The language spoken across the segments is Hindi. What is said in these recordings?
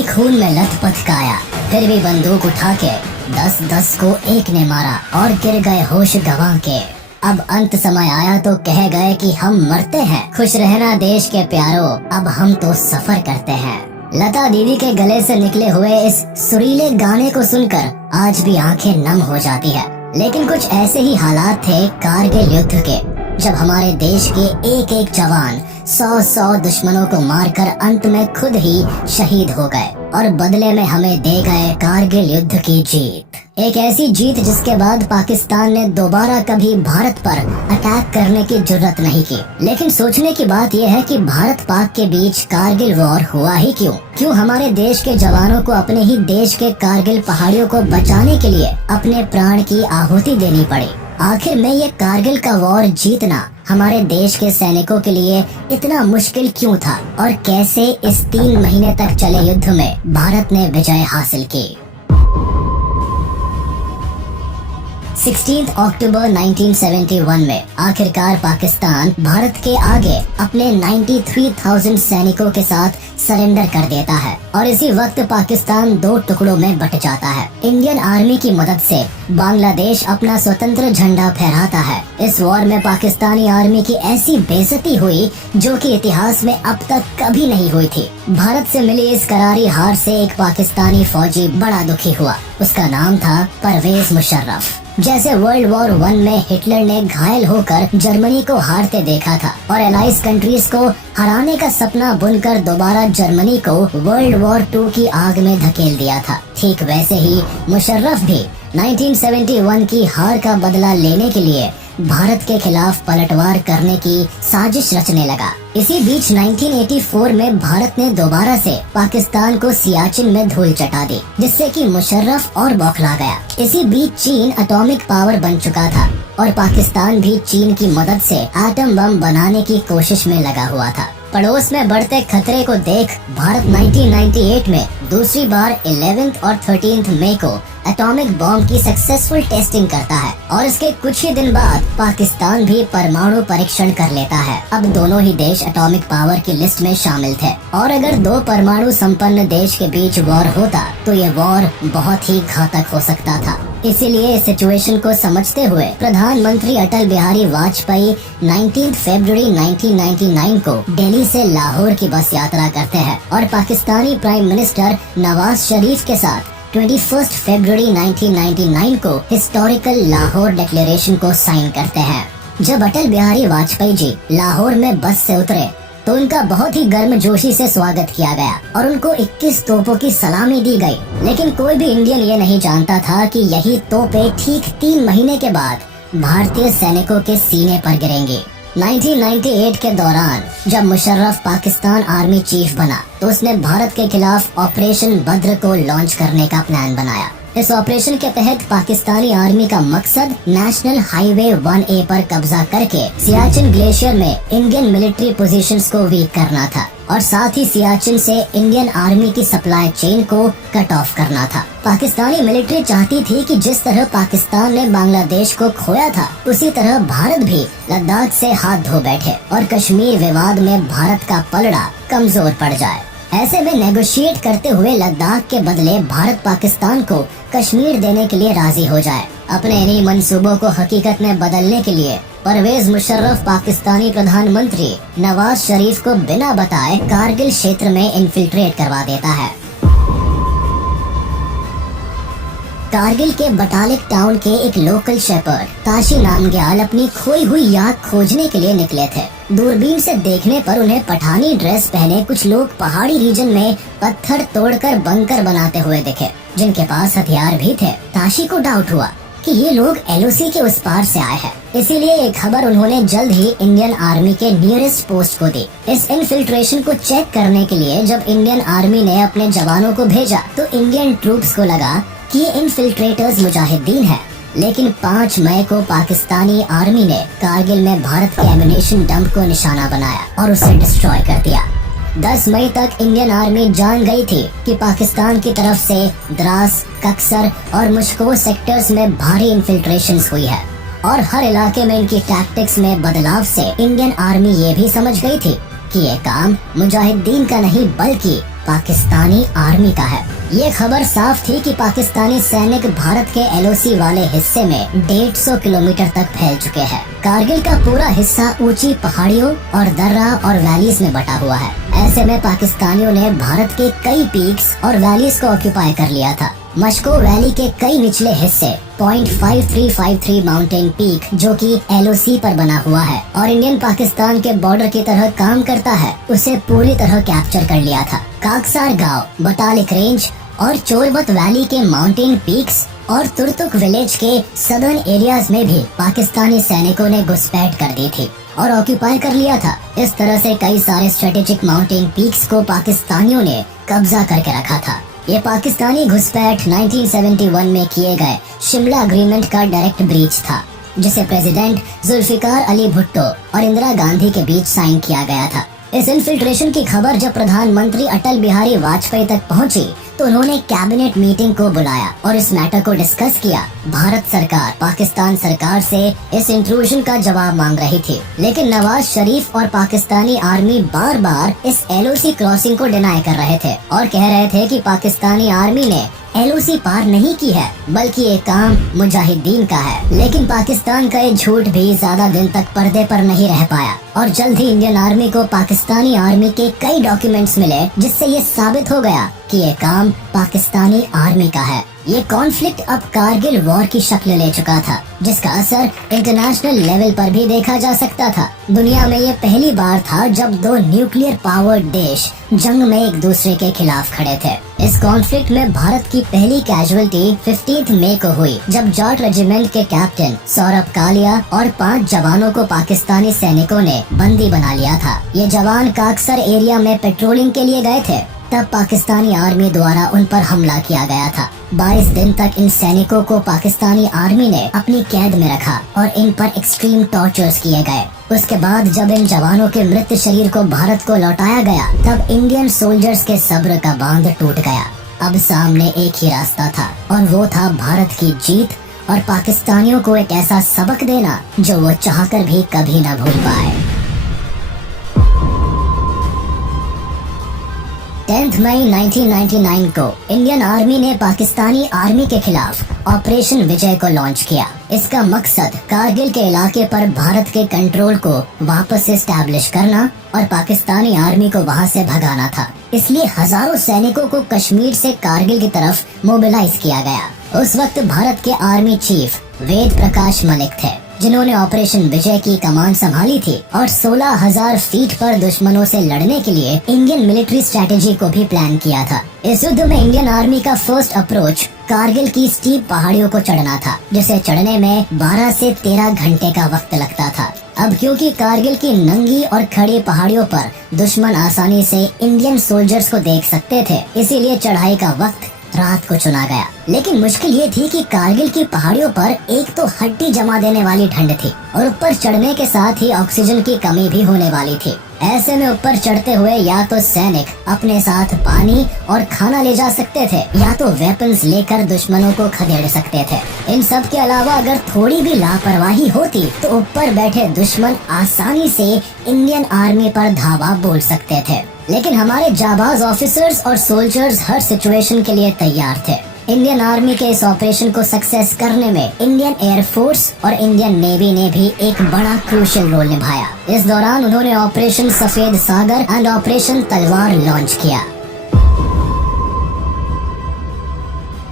गई खून में लथपथ काया, फिर भी बंदूक उठा के 10-10 को एक ने मारा और गिर गए होश गंवा के। अब अंत समय आया तो कह गए कि हम मरते हैं, खुश रहना देश के प्यारों, अब हम तो सफर करते हैं। लता दीदी के गले से निकले हुए इस सुरीले गाने को सुनकर आज भी आंखें नम हो जाती है। लेकिन कुछ ऐसे ही हालात थे कारगिल युद्ध के, जब हमारे देश के एक एक जवान 100 दुश्मनों को मारकर अंत में खुद ही शहीद हो गए और बदले में हमें दे गए कारगिल युद्ध की जीत। एक ऐसी जीत जिसके बाद पाकिस्तान ने दोबारा कभी भारत पर अटैक करने की जुर्रत नहीं की। लेकिन सोचने की बात यह है कि भारत पाक के बीच कारगिल वॉर हुआ ही क्यों? क्यों हमारे देश के जवानों को अपने ही देश के कारगिल पहाड़ियों को बचाने के लिए अपने प्राण की आहुति देनी पड़ी? आखिर में ये कारगिल का वॉर जीतना हमारे देश के सैनिकों के लिए इतना मुश्किल क्यों था और कैसे इस 3 महीने तक चले युद्ध में भारत ने विजय हासिल की? 16 अक्टूबर 1971 में आखिरकार पाकिस्तान भारत के आगे अपने 93,000 सैनिकों के साथ सरेंडर कर देता है और इसी वक्त पाकिस्तान 2 टुकड़ों में बट जाता है। इंडियन आर्मी की मदद से बांग्लादेश अपना स्वतंत्र झंडा फहराता है। इस वॉर में पाकिस्तानी आर्मी की ऐसी बेइज्जती हुई जो कि इतिहास में अब तक कभी नहीं हुई थी। भारत से मिली इस करारी हार से एक पाकिस्तानी फौजी बड़ा दुखी हुआ। उसका नाम था परवेज मुशर्रफ। जैसे वर्ल्ड वॉर 1 में हिटलर ने घायल होकर जर्मनी को हारते देखा था और एलाइज कंट्रीज को हराने का सपना बुनकर दोबारा जर्मनी को वर्ल्ड वॉर 2 की आग में धकेल दिया था, ठीक वैसे ही मुशर्रफ भी 1971 की हार का बदला लेने के लिए भारत के खिलाफ पलटवार करने की साजिश रचने लगा। इसी बीच 1984 में भारत ने दोबारा से पाकिस्तान को सियाचिन में धूल चटा दी, जिससे कि मुशर्रफ और बौखला गया। इसी बीच चीन एटॉमिक पावर बन चुका था और पाकिस्तान भी चीन की मदद से एटम बम बनाने की कोशिश में लगा हुआ था। पड़ोस में बढ़ते खतरे को देख भारत 1998 में दूसरी बार 11 और 13 मई को एटॉमिक बॉम्ब की सक्सेसफुल टेस्टिंग करता है और इसके कुछ ही दिन बाद पाकिस्तान भी परमाणु परीक्षण कर लेता है। अब दोनों ही देश एटॉमिक पावर की लिस्ट में शामिल थे और अगर 2 परमाणु संपन्न देश के बीच वॉर होता तो ये वॉर बहुत ही घातक हो सकता था। इसीलिए इस सिचुएशन को समझते हुए प्रधानमंत्री अटल बिहारी वाजपेयी 19 फरवरी 1999 को दिल्ली से लाहौर की बस यात्रा करते हैं और पाकिस्तानी प्राइम मिनिस्टर नवाज शरीफ के साथ 21 फरवरी 1999 को हिस्टोरिकल लाहौर डिक्लेरेशन को साइन करते हैं। जब अटल बिहारी वाजपेयी जी लाहौर में बस से उतरे तो उनका बहुत ही गर्मजोशी से स्वागत किया गया और उनको 21 तोपों की सलामी दी गई। लेकिन कोई भी इंडियन ये नहीं जानता था कि यही तोपें ठीक 3 महीने के बाद भारतीय सैनिकों के सीने पर गिरेंगी। 1998 के दौरान जब मुशर्रफ पाकिस्तान आर्मी चीफ बना तो उसने भारत के खिलाफ ऑपरेशन बद्र को लॉन्च करने का प्लान बनाया। इस ऑपरेशन के तहत पाकिस्तानी आर्मी का मकसद नेशनल हाईवे 1A पर कब्जा करके सियाचिन ग्लेशियर में इंडियन मिलिट्री पोजीशंस को वीक करना था और साथ ही सियाचिन से इंडियन आर्मी की सप्लाई चेन को कट ऑफ करना था। पाकिस्तानी मिलिट्री चाहती थी कि जिस तरह पाकिस्तान ने बांग्लादेश को खोया था उसी तरह भारत भी लद्दाख से हाथ धो बैठे और कश्मीर विवाद में भारत का पलड़ा कमजोर पड़ जाए। ऐसे में नेगोशिएट करते हुए लद्दाख के बदले भारत पाकिस्तान को कश्मीर देने के लिए राजी हो जाए। अपने इन्हीं मंसूबों को हकीकत में बदलने के लिए परवेज मुशर्रफ पाकिस्तानी प्रधानमंत्री नवाज शरीफ को बिना बताए कारगिल क्षेत्र में इन्फिल्ट्रेट करवा देता है। कारगिल के बटालिक टाउन के एक लोकल शेपर्ड ताशी नामग्याल अपनी खोई हुई याद खोजने के लिए निकले थे। दूरबीन से देखने पर उन्हें पठानी ड्रेस पहने कुछ लोग पहाड़ी रीजन में पत्थर तोड़कर बंकर बनाते हुए दिखे, जिनके पास हथियार भी थे। ताशी को डाउट हुआ कि ये लोग LOC के उस पार से आए हैं, इसीलिए ये खबर उन्होंने जल्द ही इंडियन आर्मी के नियरेस्ट पोस्ट को दी। इस इन्फिल्ट्रेशन को चेक करने के लिए जब इंडियन आर्मी ने अपने जवानों को भेजा तो इंडियन ट्रूप्स को लगा कि ये इन्फिल्ट्रेटर्स मुजाहिदीन हैं। लेकिन 5 मई को पाकिस्तानी आर्मी ने कारगिल में भारत के एम्यूनेशन डंप को निशाना बनाया और उसे डिस्ट्रॉय कर दिया। 10 मई तक इंडियन आर्मी जान गई थी कि पाकिस्तान की तरफ से द्रास, कक्सर और मुश्को सेक्टर्स में भारी इन्फिल्ट्रेशंस हुई है और हर इलाके में इनकी टैक्टिक्स में बदलाव से इंडियन आर्मी ये भी समझ गई थी कि ये काम मुजाहिदीन का नहीं बल्कि पाकिस्तानी आर्मी का है। ये खबर साफ थी कि पाकिस्तानी सैनिक भारत के एलओसी वाले हिस्से में 150 किलोमीटर तक फैल चुके हैं। कारगिल का पूरा हिस्सा ऊंची पहाड़ियों और दर्रा और वैलीज में बटा हुआ है। ऐसे में पाकिस्तानियों ने भारत के कई पीक्स और वैलीज को ऑक्यूपाई कर लिया था। मशको वैली के कई निचले हिस्से .5353 माउंटेन पीक जो कि एलओसी पर बना हुआ है और इंडियन पाकिस्तान के बॉर्डर की तरह काम करता है, उसे पूरी तरह कैप्चर कर लिया था। काकसार गांव, बटालिक रेंज और चोरबत वैली के माउंटेन पीक्स और तुर्तुक विलेज के सदर्न एरियाज में भी पाकिस्तानी सैनिकों ने घुसपैठ कर दी थी और ऑक्यूपाई कर लिया था। इस तरह से कई सारे स्ट्रेटेजिक माउंटेन पीक्स को पाकिस्तानियों ने कब्जा करके रखा था। ये पाकिस्तानी घुसपैठ 1971 में किए गए शिमला अग्रीमेंट का डायरेक्ट ब्रीच था, जिसे प्रेसिडेंट जुल्फिकार अली भुट्टो और इंदिरा गांधी के बीच साइन किया गया था। इस इन्फिल्ट्रेशन की खबर जब प्रधानमंत्री अटल बिहारी वाजपेयी तक पहुंची तो उन्होंने कैबिनेट मीटिंग को बुलाया और इस मैटर को डिस्कस किया। भारत सरकार पाकिस्तान सरकार से इस इंट्रूजन का जवाब मांग रही थी, लेकिन नवाज शरीफ और पाकिस्तानी आर्मी बार बार इस एलओसी क्रॉसिंग को डिनाई कर रहे थे और कह रहे थे कि पाकिस्तानी आर्मी ने एलओसी पार नहीं की है बल्कि ये काम मुजाहिदीन का है। लेकिन पाकिस्तान का ये झूठ भी ज्यादा दिन तक पर्दे पर नहीं रह पाया और जल्द ही इंडियन आर्मी को पाकिस्तानी आर्मी के कई डॉक्यूमेंट्स मिले जिससे ये साबित हो गया कि ये काम पाकिस्तानी आर्मी का है। ये कॉन्फ्लिक्ट अब कारगिल वॉर की शक्ल ले चुका था, जिसका असर इंटरनेशनल लेवल पर भी देखा जा सकता था। दुनिया में ये पहली बार था जब दो न्यूक्लियर पावर्ड देश जंग में एक दूसरे के खिलाफ खड़े थे। इस कॉन्फ्लिक्ट में भारत की पहली कैजुअलिटी 15 मई को हुई, जब जाट रेजिमेंट के कैप्टन सौरभ कालिया और 5 जवानों को पाकिस्तानी सैनिकों ने बंदी बना लिया था। ये जवान काकसर एरिया में पेट्रोलिंग के लिए गए थे, तब पाकिस्तानी आर्मी द्वारा उन पर हमला किया गया था। 22 दिन तक इन सैनिकों को पाकिस्तानी आर्मी ने अपनी कैद में रखा और इन पर एक्सट्रीम टॉर्चर्स किए गए। उसके बाद जब इन जवानों के मृत शरीर को भारत को लौटाया गया, तब इंडियन सोल्जर्स के सब्र का बांध टूट गया। अब सामने एक ही रास्ता था और वो था भारत की जीत और पाकिस्तानियों को एक ऐसा सबक देना जो वो चाहकर भी कभी न भूल पाए। 10 मई 1999 को इंडियन आर्मी ने पाकिस्तानी आर्मी के खिलाफ ऑपरेशन विजय को लॉन्च किया। इसका मकसद कारगिल के इलाके पर भारत के कंट्रोल को वापस से स्टैब्लिश करना और पाकिस्तानी आर्मी को वहां से भगाना था। इसलिए हजारों सैनिकों को कश्मीर से कारगिल की तरफ मोबिलाइज किया गया। उस वक्त भारत के आर्मी चीफ वेद प्रकाश मलिक थे, जिन्होंने ऑपरेशन विजय की कमान संभाली थी और 16,000 फीट पर दुश्मनों से लड़ने के लिए इंडियन मिलिट्री स्ट्रेटेजी को भी प्लान किया था। इस युद्ध में इंडियन आर्मी का फर्स्ट अप्रोच कारगिल की स्टीप पहाड़ियों को चढ़ना था, जिसे चढ़ने में 12 से 13 घंटे का वक्त लगता था। अब क्योंकि कारगिल की नंगी और खड़ी पहाड़ियों पर दुश्मन आसानी से इंडियन सोल्जर्स को देख सकते थे, इसीलिए चढ़ाई का वक्त रात को चुना गया। लेकिन मुश्किल ये थी कि कारगिल की पहाड़ियों पर एक तो हड्डी जमा देने वाली ठंड थी और ऊपर चढ़ने के साथ ही ऑक्सीजन की कमी भी होने वाली थी। ऐसे में ऊपर चढ़ते हुए या तो सैनिक अपने साथ पानी और खाना ले जा सकते थे या तो वेपन्स लेकर दुश्मनों को खदेड़ सकते थे। इन सब के अलावा अगर थोड़ी भी लापरवाही होती तो ऊपर बैठे दुश्मन आसानी से इंडियन आर्मी पर धावा बोल सकते थे। लेकिन हमारे जाबाज ऑफिसर्स और सोल्जर्स हर सिचुएशन के लिए तैयार थे। इंडियन आर्मी के इस ऑपरेशन को सक्सेस करने में इंडियन एयर फोर्स और इंडियन नेवी ने भी एक बड़ा क्रूशियल रोल निभाया। इस दौरान उन्होंने ऑपरेशन सफेद सागर एंड ऑपरेशन तलवार लॉन्च किया।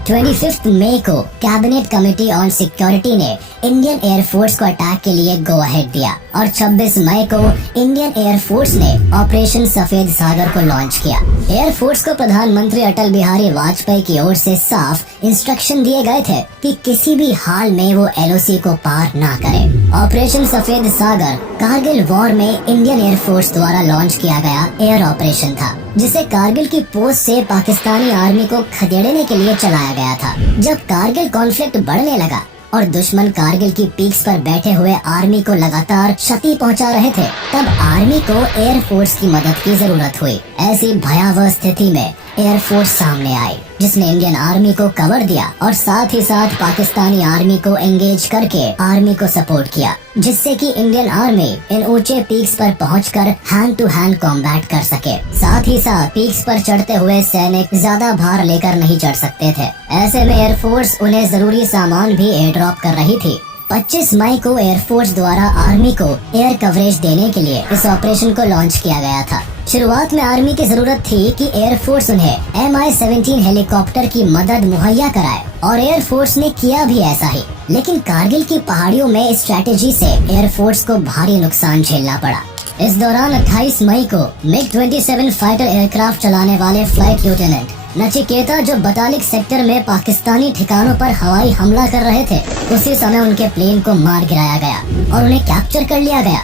25 मई को कैबिनेट कमेटी ऑन सिक्योरिटी ने इंडियन एयर फोर्स को अटैक के लिए गो अहेड दिया और 26 मई को इंडियन एयर फोर्स ने ऑपरेशन सफेद सागर को लॉन्च किया। एयर फोर्स को प्रधानमंत्री अटल बिहारी वाजपेयी की ओर से साफ इंस्ट्रक्शन दिए गए थे कि किसी भी हाल में वो एलओसी को पार ना करे। ऑपरेशन सफेद सागर कारगिल वॉर में इंडियन एयर फोर्स द्वारा लॉन्च किया गया एयर ऑपरेशन था, जिसे कारगिल की पोस्ट से पाकिस्तानी आर्मी को खदेड़ने के लिए चलाया गया था। जब कारगिल कॉन्फ्लिक्ट बढ़ने लगा और दुश्मन कारगिल की पीक्स पर बैठे हुए आर्मी को लगातार क्षति पहुंचा रहे थे, तब आर्मी को एयर फोर्स की मदद की जरूरत हुई। ऐसी भयावह स्थिति में एयरफोर्स सामने आई, जिसने इंडियन आर्मी को कवर दिया और साथ ही साथ पाकिस्तानी आर्मी को एंगेज करके आर्मी को सपोर्ट किया, जिससे कि इंडियन आर्मी इन ऊंचे पीक्स पर पहुंचकर हैंड टू हैंड कॉम्बैट कर सके। साथ ही साथ पीक्स पर चढ़ते हुए सैनिक ज्यादा भार लेकर नहीं चढ़ सकते थे। ऐसे में एयरफोर्स उन्हें जरूरी सामान भी एयर ड्रॉप कर रही थी। 25 मई को एयरफोर्स द्वारा आर्मी को एयर कवरेज देने के लिए इस ऑपरेशन को लॉन्च किया गया था। शुरुआत में आर्मी की जरूरत थी कि एयरफोर्स उन्हें MI-17 हेलीकॉप्टर की मदद मुहैया कराए और एयरफोर्स ने किया भी ऐसा ही। लेकिन कारगिल की पहाड़ियों में इस स्ट्रेटेजी से एयरफोर्स को भारी नुकसान झेलना पड़ा। इस दौरान 28 मई को MiG-27 फाइटर एयरक्राफ्ट चलाने वाले फ्लाइट लेफ्टिनेंट नचिकेता, जो बतालिक सेक्टर में पाकिस्तानी ठिकानों पर हवाई हमला कर रहे थे, उसी समय उनके प्लेन को मार गिराया गया और उन्हें कैप्चर कर लिया गया।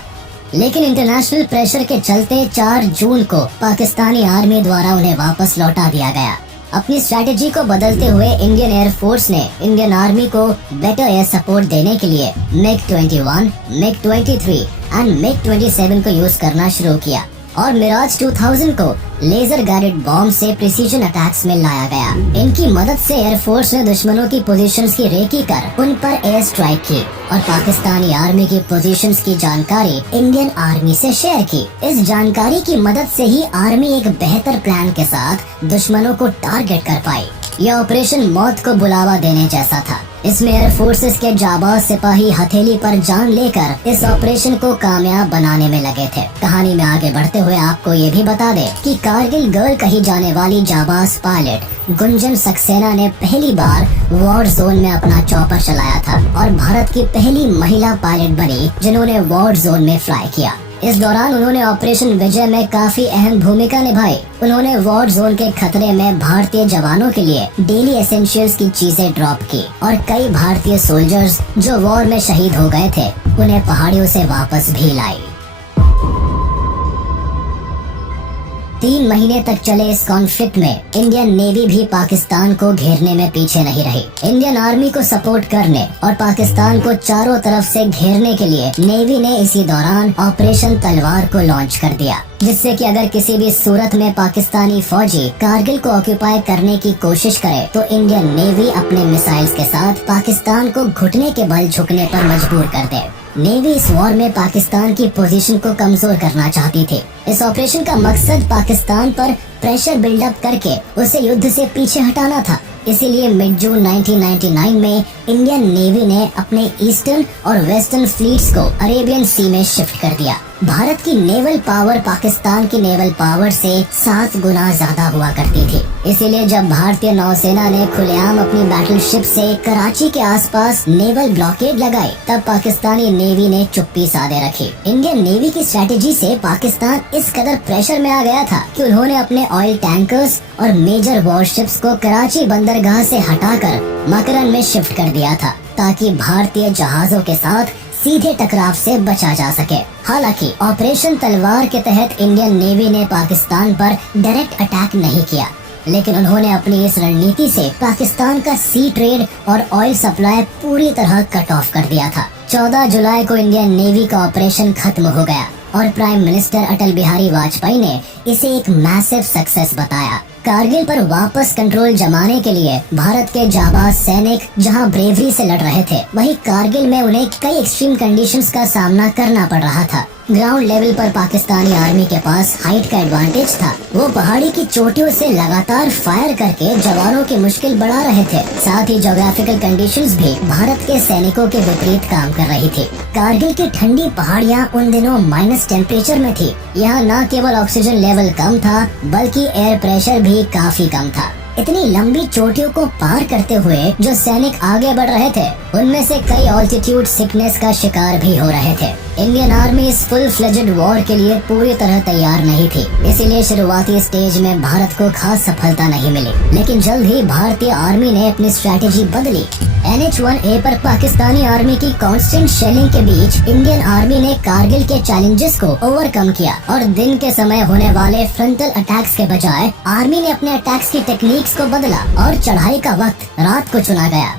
लेकिन इंटरनेशनल प्रेशर के चलते 4 जून को पाकिस्तानी आर्मी द्वारा उन्हें वापस लौटा दिया गया। अपनी स्ट्रैटेजी को बदलते हुए इंडियन एयरफोर्स ने इंडियन आर्मी को बेटर एयर सपोर्ट देने के लिए MiG-21, MiG-23 एंड MiG-27 को यूज करना शुरू किया और मिराज 2000 को लेजर गाइडेड बॉम्ब से प्रिसीजन अटैक्स में लाया गया। इनकी मदद से एयरफोर्स ने दुश्मनों की पोजीशंस की रेकी कर उन पर एयर स्ट्राइक की और पाकिस्तानी आर्मी की पोजीशंस की जानकारी इंडियन आर्मी से शेयर की। इस जानकारी की मदद से ही आर्मी एक बेहतर प्लान के साथ दुश्मनों को टारगेट कर पाई। यह ऑपरेशन मौत को बुलावा देने जैसा था। इसमें एयर फोर्सेस के जाबाज सिपाही हथेली पर जान लेकर इस ऑपरेशन को कामयाब बनाने में लगे थे। कहानी में आगे बढ़ते हुए आपको ये भी बता दे कि कारगिल गर्ल कही जाने वाली जाबाज पायलट गुंजन सक्सेना ने पहली बार वॉर जोन में अपना चॉपर चलाया था और भारत की पहली महिला पायलट बनी जिन्होंने वॉर जोन में फ्लाई किया। इस दौरान उन्होंने ऑपरेशन विजय में काफी अहम भूमिका निभाई। उन्होंने वॉर जोन के खतरे में भारतीय जवानों के लिए डेली एसेंशियल्स की चीजें ड्रॉप की और कई भारतीय सोल्जर्स जो वॉर में शहीद हो गए थे उन्हें पहाड़ियों से वापस भी लाई। 3 महीने तक चले इस कॉन्फ्लिक्ट में इंडियन नेवी भी पाकिस्तान को घेरने में पीछे नहीं रही। इंडियन आर्मी को सपोर्ट करने और पाकिस्तान को चारों तरफ से घेरने के लिए नेवी ने इसी दौरान ऑपरेशन तलवार को लॉन्च कर दिया, जिससे कि अगर किसी भी सूरत में पाकिस्तानी फौजी कारगिल को ऑक्यूपाई करने की कोशिश करे तो इंडियन नेवी अपने मिसाइल्स के साथ पाकिस्तान को घुटने के बल झुकने पर मजबूर कर दे। नेवी इस वॉर में पाकिस्तान की पोजीशन को कमजोर करना चाहती थी। इस ऑपरेशन का मकसद पाकिस्तान पर प्रेशर बिल्डअप करके उसे युद्ध से पीछे हटाना था। इसीलिए मिड जून 1999 में इंडियन नेवी ने अपने ईस्टर्न और वेस्टर्न फ्लीट्स को अरेबियन सी में शिफ्ट कर दिया। भारत की नेवल पावर पाकिस्तान की नेवल पावर से 7 गुना ज्यादा हुआ करती थी। इसीलिए जब भारतीय नौसेना ने खुलेआम अपनी बैटलशिप से कराची के आसपास नेवल ब्लॉकेड लगाई, तब पाकिस्तानी नेवी ने चुप्पी साधे रखी। इंडियन नेवी की स्ट्रेटेजी से पाकिस्तान इस कदर प्रेशर में आ गया था कि उन्होंने अपने ऑयल टैंकर्स और मेजर वॉरशिप्स को कराची बंदरगाह से हटाकर मकरन में शिफ्ट कर दिया था, ताकि भारतीय जहाजों के साथ सीधे टकराव से बचा जा सके। हालांकि ऑपरेशन तलवार के तहत इंडियन नेवी ने पाकिस्तान पर डायरेक्ट अटैक नहीं किया, लेकिन उन्होंने अपनी इस रणनीति से पाकिस्तान का सी ट्रेड और ऑयल सप्लाई पूरी तरह कट ऑफ कर दिया था। 14 जुलाई को इंडियन नेवी का ऑपरेशन खत्म हो गया और प्राइम मिनिस्टर अटल बिहारी वाजपेयी ने इसे एक मैसिव सक्सेस बताया। कारगिल पर वापस कंट्रोल जमाने के लिए भारत के जाबाज सैनिक जहां ब्रेवरी से लड़ रहे थे, वहीं कारगिल में उन्हें कई एक्सट्रीम कंडीशंस का सामना करना पड़ रहा था। ग्राउंड लेवल पर पाकिस्तानी आर्मी के पास हाइट का एडवांटेज था। वो पहाड़ी की चोटियों से लगातार फायर करके जवानों की मुश्किल बढ़ा रहे थे। साथ ही ज्योग्राफिकल कंडीशंस भी भारत के सैनिकों के विपरीत काम कर रही थी। कारगिल की ठंडी पहाड़ियाँ उन दिनों माइनस टेम्परेचर में थी। यहाँ न केवल ऑक्सीजन लेवल कम था, बल्कि एयर प्रेशर भी काफी कम था। इतनी लंबी चोटियों को पार करते हुए जो सैनिक आगे बढ़ रहे थे, उनमें से कई ऑल्टीट्यूड सिकनेस का शिकार भी हो रहे थे। इंडियन आर्मी इस फुल फ्लेजेड वॉर के लिए पूरी तरह तैयार नहीं थी, इसीलिए शुरुआती स्टेज में भारत को खास सफलता नहीं मिली। लेकिन जल्द ही भारतीय आर्मी ने अपनी स्ट्रैटेजी बदली। NH-1A पर पाकिस्तानी आर्मी की कांस्टेंट शेलिंग के बीच इंडियन आर्मी ने कारगिल के चैलेंजेस को ओवरकम किया और दिन के समय होने वाले फ्रंटल अटैक्स के बजाय आर्मी ने अपने अटैक्स की टेक्निक्स को बदला और चढ़ाई का वक्त रात को चुना गया।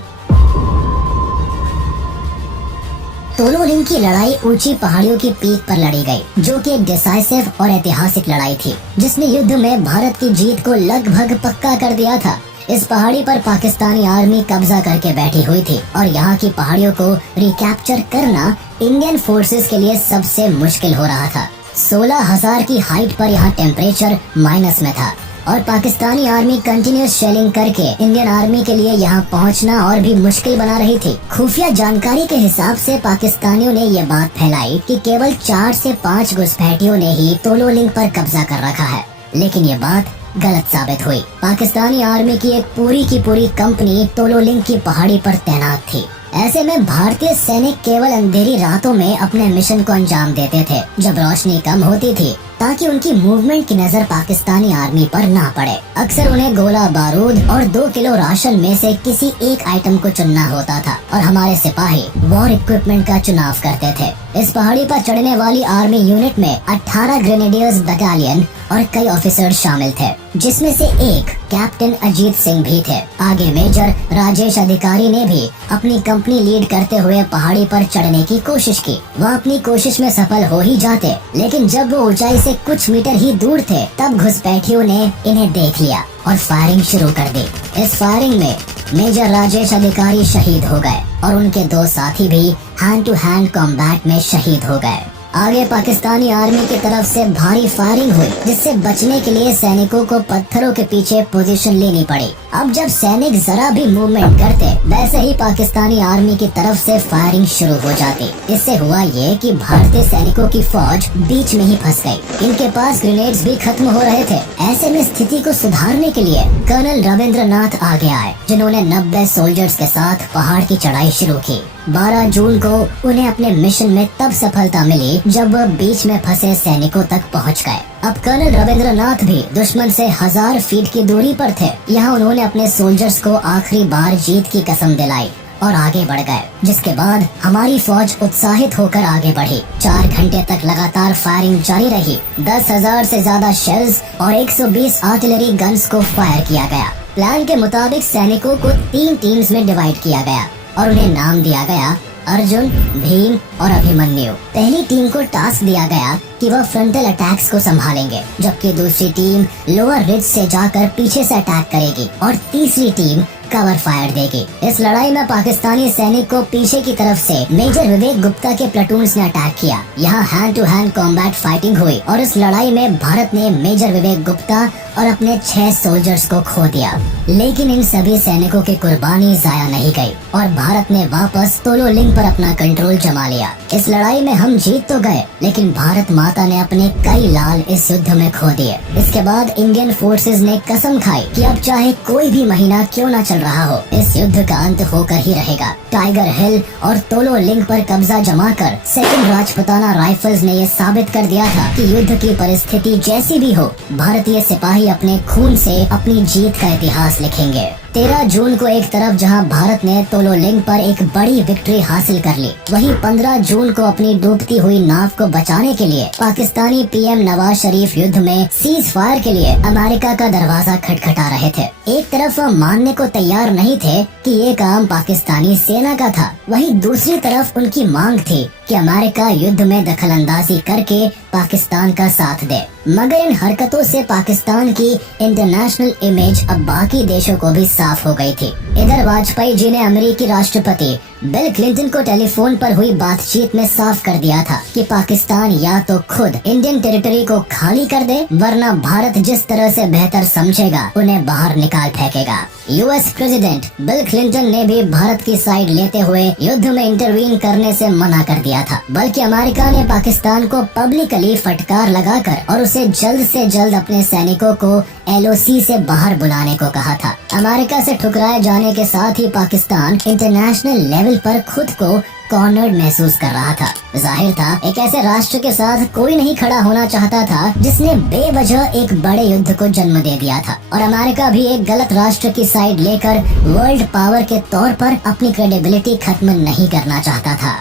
तोलो लिंग की लड़ाई ऊंची पहाड़ियों की पीक पर लड़ी गई, जो कि एक डिसाइसिव और ऐतिहासिक लड़ाई थी, जिसने युद्ध में भारत की जीत को लगभग पक्का कर दिया था। इस पहाड़ी पर पाकिस्तानी आर्मी कब्जा करके बैठी हुई थी और यहाँ की पहाड़ियों को रिकैप्चर करना इंडियन फोर्सेस के लिए सबसे मुश्किल हो रहा था। 16,000 की हाइट पर यहाँ टेम्परेचर माइनस में था और पाकिस्तानी आर्मी कंटिन्यूस शेलिंग करके इंडियन आर्मी के लिए यहाँ पहुँचना और भी मुश्किल बना रही थी। खुफिया जानकारी के हिसाब से पाकिस्तानियों ने ये बात फैलाई कि केवल 4 से 5 घुसपैठियों ने ही तोलो लिंग पर कब्जा कर रखा है, लेकिन ये बात गलत साबित हुई। पाकिस्तानी आर्मी की एक पूरी की पूरी कंपनी तोलो लिंग की पहाड़ी पर तैनात थी। ऐसे में भारतीय सैनिक केवल अंधेरी रातों में अपने मिशन को अंजाम देते थे, जब रोशनी कम होती थी, ताकि उनकी मूवमेंट की नजर पाकिस्तानी आर्मी पर ना पड़े। अक्सर उन्हें गोला बारूद और 2 किलो राशन में से किसी एक आइटम को चुनना होता था और हमारे सिपाही वॉर इक्विपमेंट का चुनाव करते थे। इस पहाड़ी पर चढ़ने वाली आर्मी यूनिट में 18 ग्रेनेडियर्स बटालियन और कई ऑफिसर शामिल थे, जिसमें से एक कैप्टन अजीत सिंह भी थे। आगे मेजर राजेश अधिकारी ने भी अपनी कंपनी लीड करते हुए पहाड़ी पर चढ़ने की कोशिश की। वह अपनी कोशिश में सफल हो ही जाते, लेकिन जब वो ऊंचाई से कुछ मीटर ही दूर थे, तब घुसपैठियों ने इन्हें देख लिया और फायरिंग शुरू कर दी। इस फायरिंग में मेजर राजेश अधिकारी शहीद हो गए और उनके 2 साथी भी हैंड टू हैंड कॉम्बैट में शहीद हो गए। आगे पाकिस्तानी आर्मी की तरफ से भारी फायरिंग हुई, जिससे बचने के लिए सैनिकों को पत्थरों के पीछे पोजीशन लेनी पड़ी। अब जब सैनिक जरा भी मूवमेंट करते, वैसे ही पाकिस्तानी आर्मी की तरफ से फायरिंग शुरू हो जाती। इससे हुआ ये कि भारतीय सैनिकों की फौज बीच में ही फंस गई। इनके पास ग्रेनेड्स भी खत्म हो रहे थे। ऐसे में स्थिति को सुधारने के लिए कर्नल रविंद्रनाथ आगे आए, जिन्होंने 90 सोल्जर्स के साथ पहाड़ की चढ़ाई शुरू की। 12 जून को उन्हें अपने मिशन में तब सफलता मिली जब वह बीच में फंसे सैनिकों तक पहुंच गए। अब कर्नल रविंद्रनाथ भी दुश्मन से 1000 फीट की दूरी पर थे। यहाँ उन्होंने अपने सोल्जर्स को आखिरी बार जीत की कसम दिलाई और आगे बढ़ गए, जिसके बाद हमारी फौज उत्साहित होकर आगे बढ़ी। 4 घंटे तक लगातार फायरिंग जारी रही। 10,000 से ज्यादा शेल्स और 120 आर्टिलरी गन्स को फायर किया गया। प्लान के मुताबिक सैनिकों को 3 टीम्स में डिवाइड किया गया और उन्हें नाम दिया गया अर्जुन, भीम और अभिमन्यु। पहली टीम को टास्क दिया गया कि वह फ्रंटल अटैक्स को संभालेंगे, जबकि दूसरी टीम लोअर रिज से जाकर पीछे से अटैक करेगी और तीसरी टीम कवर फायर देगी। इस लड़ाई में पाकिस्तानी सैनिक को पीछे की तरफ से मेजर विवेक गुप्ता के प्लाटून्स ने अटैक किया। यहाँ hand to hand combat fighting हुई और इस लड़ाई में भारत ने मेजर विवेक गुप्ता और अपने 6 सोल्जर्स को खो दिया। लेकिन इन सभी सैनिकों की कुर्बानी जाया नहीं गई और भारत ने वापस तोलो लिंग पर अपना कंट्रोल जमा लिया। इस लड़ाई में हम जीत तो गए, लेकिन भारत माता ने अपने कई लाल इस युद्ध में खो दिए। इसके बाद इंडियन फोर्सेस ने कसम खाई कि अब चाहे कोई भी महीना क्यों न चल रहा हो, इस युद्ध का अंत होकर ही रहेगा। टाइगर हिल और तोलो लिंग पर कब्जा जमाकर सेकंड राजपुताना राइफल्स ने ये साबित कर दिया था कि युद्ध की परिस्थिति जैसी भी हो, भारतीय सिपाही अपने खून से अपनी जीत का इतिहास लिखेंगे। 13 जून को एक तरफ जहां भारत ने तोलो लिंग पर एक बड़ी विक्ट्री हासिल कर ली, वहीं 15 जून को अपनी डूबती हुई नाव को बचाने के लिए पाकिस्तानी पीएम नवाज शरीफ युद्ध में सीज फायर के लिए अमेरिका का दरवाजा खटखटा रहे थे। एक तरफ वह मानने को तैयार नहीं थे कि ये काम पाकिस्तानी सेना का था, वहीं दूसरी तरफ उनकी मांग थी कि अमेरिका युद्ध में दखलंदाजी करके पाकिस्तान का साथ दे। मगर इन हरकतों से पाकिस्तान की इंटरनेशनल इमेज अब बाकी देशों को भी साफ हो गई थी। इधर वाजपेयी जी ने अमेरिकी राष्ट्रपति बिल क्लिंटन को टेलीफोन पर हुई बातचीत में साफ कर दिया था कि पाकिस्तान या तो खुद इंडियन टेरिटरी को खाली कर दे, वरना भारत जिस तरह से बेहतर समझेगा उन्हें बाहर निकाल फेंकेगा। यूएस प्रेसिडेंट बिल क्लिंटन ने भी भारत की साइड लेते हुए युद्ध में इंटरवीन करने से मना कर दिया था, बल्कि अमेरिका ने पाकिस्तान को पब्लिकली फटकार लगाकर और उसे जल्द से जल्द अपने सैनिकों को LOC से बाहर बुलाने को कहा था। अमेरिका से ठुकराए जाने के साथ ही पाकिस्तान इंटरनेशनल लेवल पर खुद को कॉर्नर्ड महसूस कर रहा था। जाहिर था एक ऐसे राष्ट्र के साथ कोई नहीं खड़ा होना चाहता था जिसने बेवजह एक बड़े युद्ध को जन्म दे दिया था, और अमेरिका भी एक गलत राष्ट्र की साइड लेकर वर्ल्ड पावर के तौर पर अपनी क्रेडिबिलिटी खत्म नहीं करना चाहता था।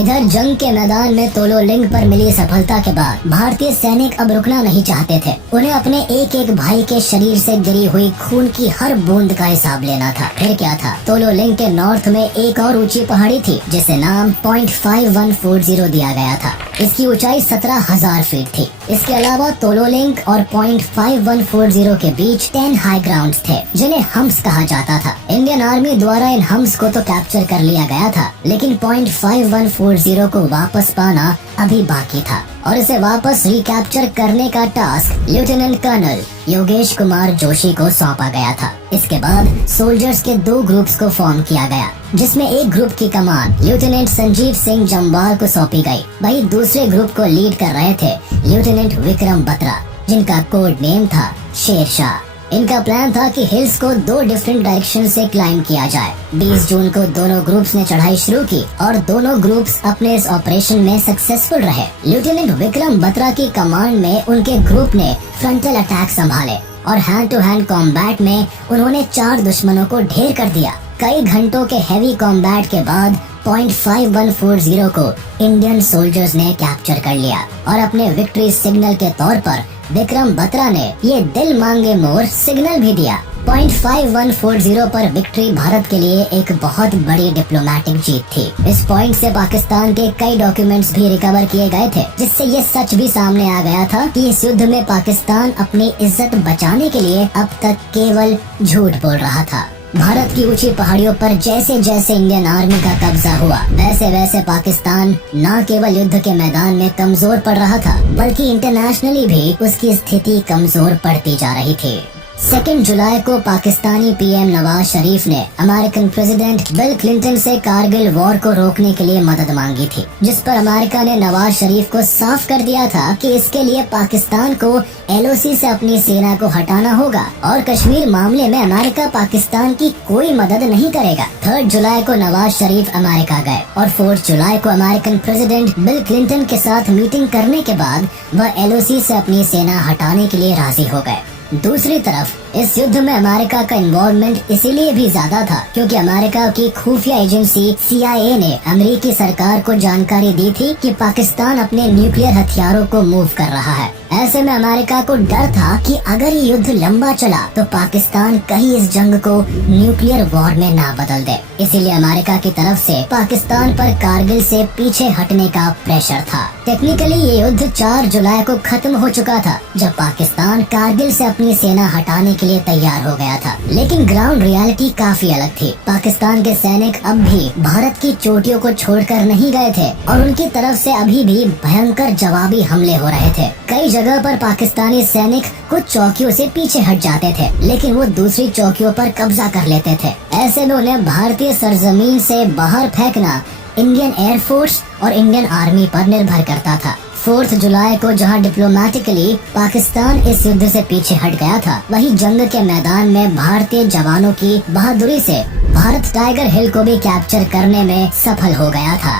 इधर जंग के मैदान में तोलोलिंग पर मिली सफलता के बाद भारतीय सैनिक अब रुकना नहीं चाहते थे। उन्हें अपने एक एक भाई के शरीर से गिरी हुई खून की हर बूंद का हिसाब लेना था। फिर क्या था, तोलोलिंग के नॉर्थ में एक और ऊंची पहाड़ी थी जिसे नाम पॉइंट 5140 दिया गया था। इसकी ऊंचाई 17,000 फीट थी। इसके अलावा तोलोलिंग और पॉइंट 5140 के बीच 10 हाई ग्राउंड थे जिन्हें हम्स कहा जाता था। इंडियन आर्मी द्वारा इन हम्स को तो कैप्चर कर लिया गया था, लेकिन पॉइंट 5140 को वापस पाना अभी बाकी था और इसे वापस रिकैप्चर करने का task lieutenant colonel Yogesh Kumar Joshi को सौंपा गया था। इसके बाद सोल्जर्स के 2 ग्रुप्स को फॉर्म किया गया, जिसमें एक ग्रुप की कमान लेफ्टिनेंट संजीव सिंह जम्वाल को सौंपी गई। वहीं दूसरे ग्रुप को लीड कर रहे थे लेफ्टिनेंट विक्रम बत्रा, जिनका कोड नेम था शेरशाह। इनका प्लान था कि हिल्स को 2 डिफरेंट डायरेक्शन से क्लाइंब किया जाए। 20 जून को दोनों ग्रुप्स ने चढ़ाई शुरू की और दोनों ग्रुप्स अपने इस ऑपरेशन में सक्सेसफुल रहे। लेफ्टिनेंट विक्रम बत्रा की कमांड में उनके ग्रुप ने फ्रंटल अटैक संभाले और हैंड टू हैंड कॉम्बैट में उन्होंने 4 दुश्मनों को ढेर कर दिया। कई घंटों के हैवी कॉम्बैट के बाद पॉइंट 5140 को इंडियन सोल्जर्स ने कैप्चर कर लिया और अपने विक्ट्री सिग्नल के तौर पर विक्रम बत्रा ने ये दिल मांगे मोर सिग्नल भी दिया। पॉइंट 5140 पर विक्ट्री भारत के लिए एक बहुत बड़ी डिप्लोमेटिक जीत थी। इस पॉइंट से पाकिस्तान के कई डॉक्यूमेंट्स भी रिकवर किए गए थे, जिससे ये सच भी सामने आ गया था कि इस युद्ध में पाकिस्तान अपनी इज्जत बचाने के लिए अब तक केवल झूठ बोल रहा था। भारत की ऊंची पहाड़ियों पर जैसे जैसे इंडियन आर्मी का कब्जा हुआ, वैसे वैसे पाकिस्तान न केवल युद्ध के मैदान में कमजोर पड़ रहा था, बल्कि इंटरनेशनली भी उसकी स्थिति कमजोर पड़ती जा रही थी। 2 जुलाई को पाकिस्तानी पीएम नवाज शरीफ ने अमेरिकन प्रेसिडेंट बिल क्लिंटन से कारगिल वॉर को रोकने के लिए मदद मांगी थी, जिस पर अमेरिका ने नवाज शरीफ को साफ कर दिया था कि इसके लिए पाकिस्तान को LOC से अपनी सेना को हटाना होगा और कश्मीर मामले में अमेरिका पाकिस्तान की कोई मदद नहीं करेगा। 3 जुलाई को नवाज शरीफ अमेरिका गए और 4 जुलाई को अमेरिकन प्रेसिडेंट बिल क्लिंटन के साथ मीटिंग करने के बाद वह LOC से अपनी सेना हटाने के लिए राजी हो गए। दूसरी तरफ इस युद्ध में अमेरिका का इन्वॉल्वमेंट इसीलिए भी ज्यादा था क्योंकि अमेरिका की खुफिया एजेंसी CIA ने अमेरिकी सरकार को जानकारी दी थी कि पाकिस्तान अपने न्यूक्लियर हथियारों को मूव कर रहा है। ऐसे में अमेरिका को डर था कि अगर ये युद्ध लंबा चला तो पाकिस्तान कहीं इस जंग को न्यूक्लियर वॉर में ना बदल दे। इसीलिए अमेरिका की तरफ से पाकिस्तान पर कारगिल से पीछे हटने का प्रेशर था। टेक्निकली ये युद्ध 4 जुलाई को खत्म हो चुका था, जब पाकिस्तान कारगिल से अपनी सेना हटाने के लिए तैयार हो गया था। लेकिन ग्राउंड रियलिटी काफी अलग थी। पाकिस्तान के सैनिक अब भी भारत की चोटियों को छोड़कर नहीं गए थे और उनकी तरफ से अभी भी भयंकर जवाबी हमले हो रहे थे। कई जगह पर पाकिस्तानी सैनिक कुछ चौकियों से पीछे हट जाते थे, लेकिन वो दूसरी चौकियों पर कब्जा कर लेते थे। ऐसे में उन्हें भारतीय सरजमीन से बाहर फेंकना इंडियन एयरफोर्स और इंडियन आर्मी पर निर्भर करता था। 4 जुलाई को जहां डिप्लोमेटिकली पाकिस्तान इस युद्ध से पीछे हट गया था, वहीं जंग के मैदान में भारतीय जवानों की बहादुरी से भारत टाइगर हिल को भी कैप्चर करने में सफल हो गया था।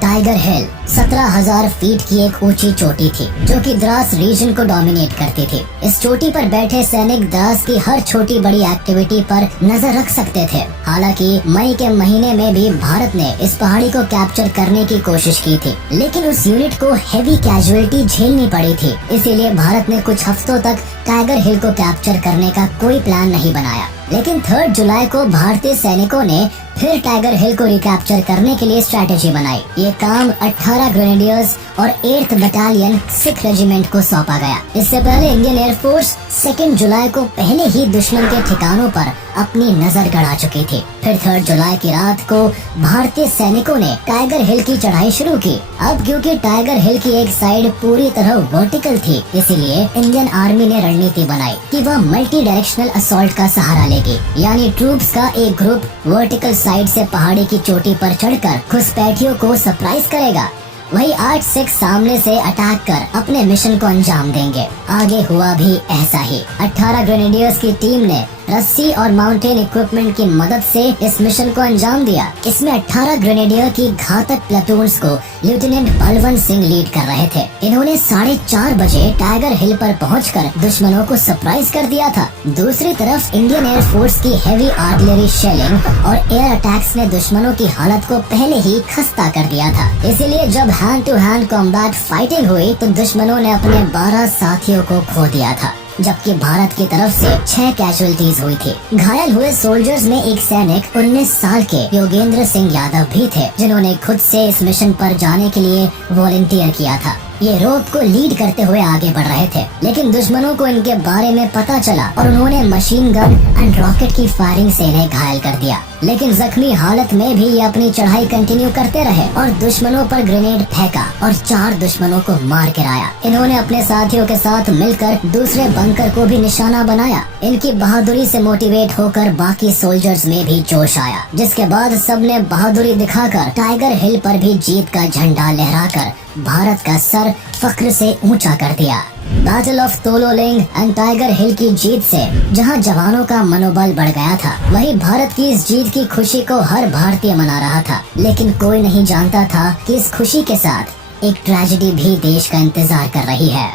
टाइगर हिल 17,000 फीट की एक ऊंची चोटी थी जो कि द्रास रीजन को डोमिनेट करती थी। इस चोटी पर बैठे सैनिक द्रास की हर छोटी बड़ी एक्टिविटी पर नजर रख सकते थे। हालांकि मई के महीने में भी भारत ने इस पहाड़ी को कैप्चर करने की कोशिश की थी, लेकिन उस यूनिट को हेवी कैजुअलिटी झेलनी पड़ी थी। इसीलिए भारत ने कुछ हफ्तों तक टाइगर हिल को कैप्चर करने का कोई प्लान नहीं बनाया। लेकिन 3 जुलाई को भारतीय सैनिकों ने फिर टाइगर हिल को रिकैप्चर करने के लिए स्ट्रैटेजी बनाई। ये काम 18 ग्रेनेडियर्स और 8th बटालियन सिख रेजिमेंट को सौंपा गया। इससे पहले इंडियन एयरफोर्स 2 जुलाई को पहले ही दुश्मन के ठिकानों पर अपनी नजर गड़ा चुकी थी। फिर 3 जुलाई की रात को भारतीय सैनिकों ने टाइगर हिल की चढ़ाई शुरू की। अब क्योंकि टाइगर हिल की एक साइड पूरी तरह वर्टिकल थी, इसीलिए इंडियन आर्मी ने रणनीति बनाई कि वह मल्टी डायरेक्शनल असॉल्ट का सहारा लेगी, यानी ट्रूप्स का एक ग्रुप वर्टिकल साइड से पहाड़ी की चोटी पर चढ़कर घुसपैठियों को सरप्राइज करेगा, वही 8 सिख सामने से अटैक कर अपने मिशन को अंजाम देंगे। आगे हुआ भी ऐसा ही। 18 ग्रेनेडियर्स की टीम ने रस्सी और माउंटेन इक्विपमेंट की मदद से इस मिशन को अंजाम दिया। इसमें 18 ग्रेनेडियर की घातक प्लेटून्स को लेफ्टिनेंट बलवंत सिंह लीड कर रहे थे। इन्होंने 4:30 बजे टाइगर हिल पर पहुंचकर दुश्मनों को सरप्राइज कर दिया था। दूसरी तरफ इंडियन एयरफोर्स की हेवी आर्टिलरी शेलिंग और एयर अटैक्स ने दुश्मनों की हालत को पहले ही खस्ता कर दिया था। इसीलिए जब hand to hand combat fighting हुई तो दुश्मनों ने अपने 12 साथियों को खो दिया था, जबकि भारत की तरफ से 6 कैजुअलिटीज हुई थी। घायल हुए सोल्जर्स में एक सैनिक 19 साल के योगेंद्र सिंह यादव भी थे, जिन्होंने खुद से इस मिशन पर जाने के लिए वॉलंटियर किया था। ये रोप को लीड करते हुए आगे बढ़ रहे थे, लेकिन दुश्मनों को इनके बारे में पता चला और उन्होंने मशीन गन एंड रॉकेट की फायरिंग से इन्हें घायल कर दिया। लेकिन जख्मी हालत में भी ये अपनी चढ़ाई कंटिन्यू करते रहे और दुश्मनों पर ग्रेनेड फेंका और 4 दुश्मनों को मार गिराया। इन्होंने अपने साथियों के साथ मिलकर दूसरे बंकर को भी निशाना बनाया। इनकी बहादुरी से मोटिवेट होकर बाकी सोल्जर्स में भी जोश आया, जिसके बाद सबने बहादुरी दिखाकर टाइगर हिल पर भी जीत का झंडा लहराकर भारत का सर फख्र से ऊंचा कर दिया। Battle of Tololing and Tiger Hill की जीत से जहां जवानों का मनोबल बढ़ गया था, वहीं भारत की इस जीत की खुशी को हर भारतीय मना रहा था। लेकिन कोई नहीं जानता था कि इस खुशी के साथ एक ट्रेजेडी भी देश का इंतजार कर रही है।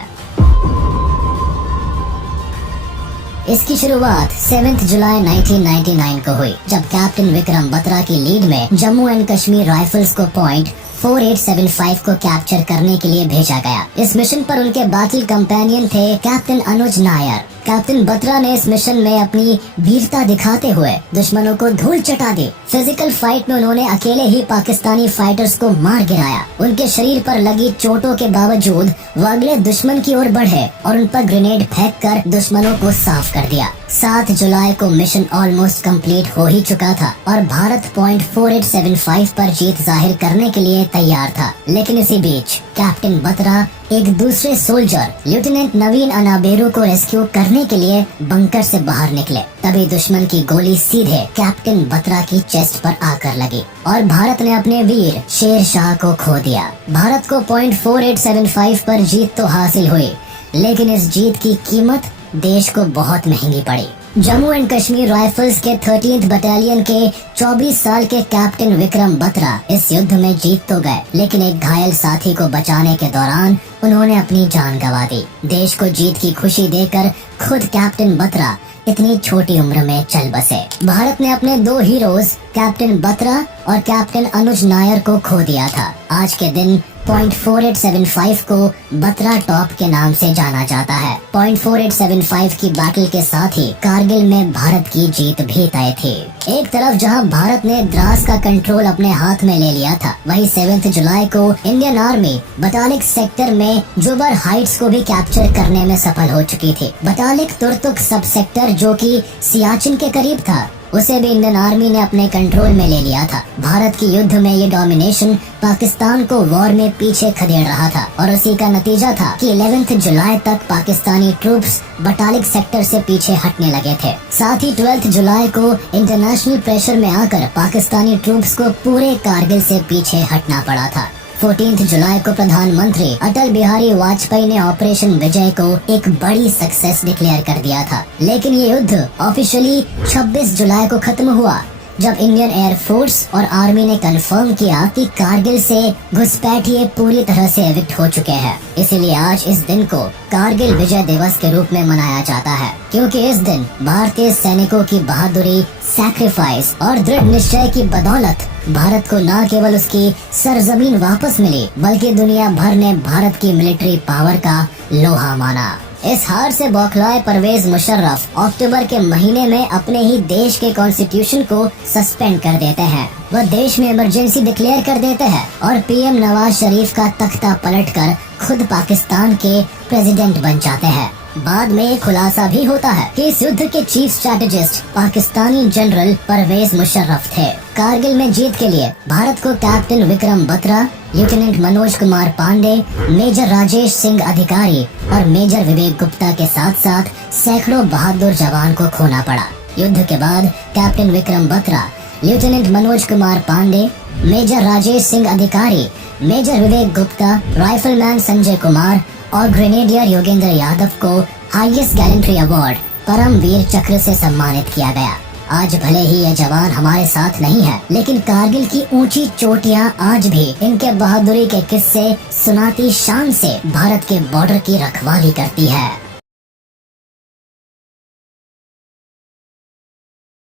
इसकी शुरुआत 7 जुलाई 1999 को हुई, जब कैप्टन विक्रम बत्रा की लीड में जम्मू एंड कश्मीर राइफल्स को पॉइंट 4875 को कैप्चर करने के लिए भेजा गया। इस मिशन पर उनके बैटल कंपेनियन थे कैप्टन अनुज नायर। कैप्टन बत्रा ने इस मिशन में अपनी वीरता दिखाते हुए दुश्मनों को धूल चटा दी। फिजिकल फाइट में उन्होंने अकेले ही पाकिस्तानी फाइटर्स को मार गिराया। उनके शरीर पर लगी चोटों के बावजूद वो अगले दुश्मन की ओर बढ़े और उन पर ग्रेनेड फेंककर दुश्मनों को साफ कर दिया। 7 जुलाई को मिशन ऑलमोस्ट कंप्लीट हो ही चुका था और भारत पॉइंट 4875 पर जीत जाहिर करने के लिए तैयार था। लेकिन इसी बीच कैप्टन बत्रा एक दूसरे सोल्जर लेफ्टिनेंट नवीन अनाबेरू को रेस्क्यू करने के लिए बंकर से बाहर निकले। तभी दुश्मन की गोली सीधे कैप्टन बत्रा की चेस्ट पर आकर लगी और भारत ने अपने वीर शेर शाह को खो दिया। भारत को पॉइंट 4875 पर जीत तो हासिल हुई, लेकिन इस जीत की कीमत देश को बहुत महंगी पड़ी। जम्मू एंड कश्मीर राइफल्स के 13th बटालियन के 24 साल के कैप्टन विक्रम बत्रा इस युद्ध में जीत तो गए, लेकिन एक घायल साथी को बचाने के दौरान उन्होंने अपनी जान गंवा दी। देश को जीत की खुशी देकर खुद कैप्टन बत्रा इतनी छोटी उम्र में चल बसे। भारत ने अपने 2 हीरोज कैप्टन बत्रा और कैप्टन अनुज नायर को खो दिया था। आज के दिन पॉइंट 4875 को बत्रा टॉप के नाम से जाना जाता है। पॉइंट 4875 की बैटल के साथ ही कारगिल में भारत की जीत भी तय थी। एक तरफ जहां भारत ने द्रास का कंट्रोल अपने हाथ में ले लिया था, वहीं 7 जुलाई को इंडियन आर्मी बटालिक सेक्टर में जुबर हाइट्स को भी कैप्चर करने में सफल हो चुकी थी। बटालिक तुर्तुक सब सेक्टर जो कि सियाचिन के करीब था, उसे भी इंडियन आर्मी ने अपने कंट्रोल में ले लिया था। भारत की युद्ध में ये डोमिनेशन पाकिस्तान को वॉर में पीछे खदेड़ रहा था और उसी का नतीजा था कि 11 जुलाई तक पाकिस्तानी ट्रूप्स बटालिक सेक्टर से पीछे हटने लगे थे। साथ ही 12 जुलाई को इंटरनेशनल प्रेशर में आकर पाकिस्तानी ट्रूप्स को पूरे कारगिल से पीछे हटना पड़ा था। 14 जुलाई को प्रधानमंत्री अटल बिहारी वाजपेयी ने ऑपरेशन विजय को एक बड़ी सक्सेस डिक्लेयर कर दिया था। लेकिन ये युद्ध ऑफिशियली 26 जुलाई को खत्म हुआ, जब इंडियन एयर फोर्स और आर्मी ने कंफर्म किया कि कारगिल से घुसपैठिए पूरी तरह से एविक्ट हो चुके हैं। इसीलिए आज इस दिन को कारगिल विजय दिवस के रूप में मनाया जाता है, क्योंकि इस दिन भारतीय सैनिकों की बहादुरी, सैक्रिफाइस और दृढ़ निश्चय की बदौलत भारत को न केवल उसकी सरजमीन वापस मिली, बल्कि दुनिया भर ने भारत की मिलिट्री पावर का लोहा माना। इस हार से बौखलाए परवेज मुशर्रफ अक्टूबर के महीने में अपने ही देश के कॉन्स्टिट्यूशन को सस्पेंड कर देते हैं। वह देश में इमरजेंसी डिक्लेयर कर देते हैं और पीएम नवाज शरीफ का तख्ता पलटकर खुद पाकिस्तान के प्रेसिडेंट बन जाते हैं। बाद में खुलासा भी होता है कि इस युद्ध के chief strategist Pakistani general Pervez Musharraf थे। कारगिल में जीत के लिए भारत को captain Vikram Batra, lieutenant Manoj Kumar Pandey, major Rajesh Singh Adhikari और मेजर विवेक गुप्ता के साथ साथ सैकड़ों बहादुर जवान को खोना पड़ा। युद्ध के बाद captain Vikram Batra, lieutenant Manoj Kumar Pandey, major Rajesh Singh Adhikari, major Vivek Gupta, rifleman Sanjay Kumar और ग्रेनेडियर योगेंद्र यादव को हाईएस्ट गैलेंट्री अवार्ड परमवीर चक्र से सम्मानित किया गया। आज भले ही ये जवान हमारे साथ नहीं है, लेकिन कारगिल की ऊंची चोटियां आज भी इनके बहादुरी के किस्से सुनाती शान से भारत के बॉर्डर की रखवाली करती है।